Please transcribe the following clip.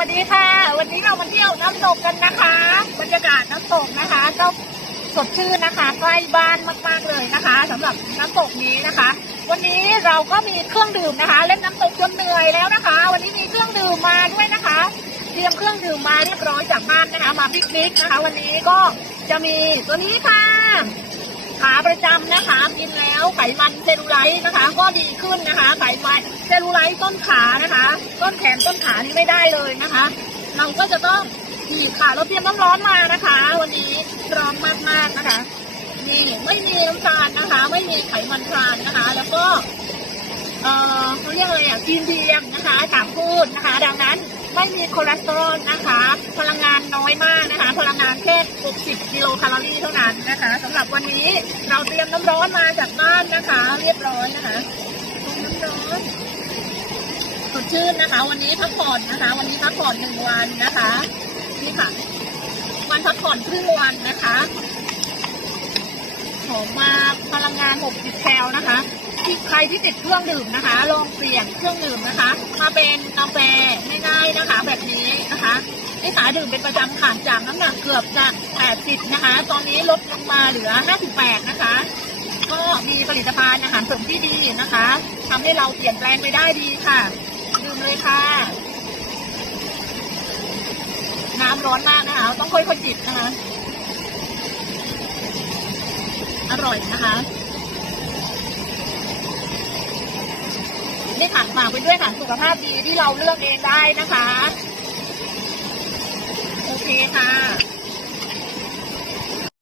วัสดีค่ะ วันนี้เรามาเที่ยวน้ำตกกันนะคะ บรรยากาศน้ำตกนะคะก็สดชื่นนะคะ ใกล้บ้านมาก ๆ เลยนะคะสำหรับน้ำตกนี้นะคะ วันนี้เราก็มีเครื่องดื่มนะคะ เล่นน้ำตกจนเหนื่อยแล้วนะคะ วันนี้มีเครื่องดื่มมาด้วยนะคะ เตรียมเครื่องดื่มมาเรียบร้อยจากบ้านนะคะ มาปิกนิกนะคะ วันนี้ก็จะมีตัวนี้ค่ะ ขาประจำนะคะกินแล้วไขมันเซลลูไลท์นะคะ ก็ดีขึ้นนะคะ ไขมันเซลลูไลท์ต้นขานะคะ ต้นแขนต้นขานี่ไม่ได้เลยนะคะ เราก็จะต้องหีบค่ะเราเตรียมน้ำร้อนมานะคะ วันนี้ร้อนมากๆนะคะนี่ไม่มีน้ำตาลนะคะ ไม่มีไขมันทรานนะคะ แล้วก็เอ่อเขาเรียกอะไรอะกินเบียมนะคะถามพูดนะคะ ดังนั้นไม่มีคอเลสเตอรอลนะคะ พลังงานน้อยมากนะคะ พลังงานแค่ 60 กิโลแคลอรี่เท่านั้นนะคะสำหรับวันนี้เราเตรียมน้ำร้อนมาจากบ้านนะคะ เรียบร้อยนะคะน้ำร้อนสดชื่นนะคะ วันนี้พักผ่อนนะคะ วันนี้พักผ่อนหนึ่งวันนะคะนี่ค่ะ วันพักผ่อนครึ่งวันนะคะหอมมากพลังงาน 60 แคลนะคะที่ใครที่ติดเครื่องดื่มนะคะ ลองเปลี่ยนเครื่องดื่มนะคะ มาเป็นกาแฟง่ายๆนะคะ แบบนี้นะคะ นี่ขาดื่มเป็นประจำค่ะจากน้ำหนักเกือบจะ80นะคะ ตอนนี้ลดลงมาเหลือ 58 นะคะ ก็มีผลิตภัณฑ์อาหารเสริมที่ดีนะคะทำให้เราเปลี่ยนแปลงไปได้ดีค่ะ ดื่มเลยค่ะ น้ำร้อนมากนะคะ ต้องค่อยๆจิบนะคะ อร่อยนะคะนี่ค่ะฝากไปด้วยค่ะสุขภาพดีที่เราเลือกเองได้นะคะ โอเคค่ะ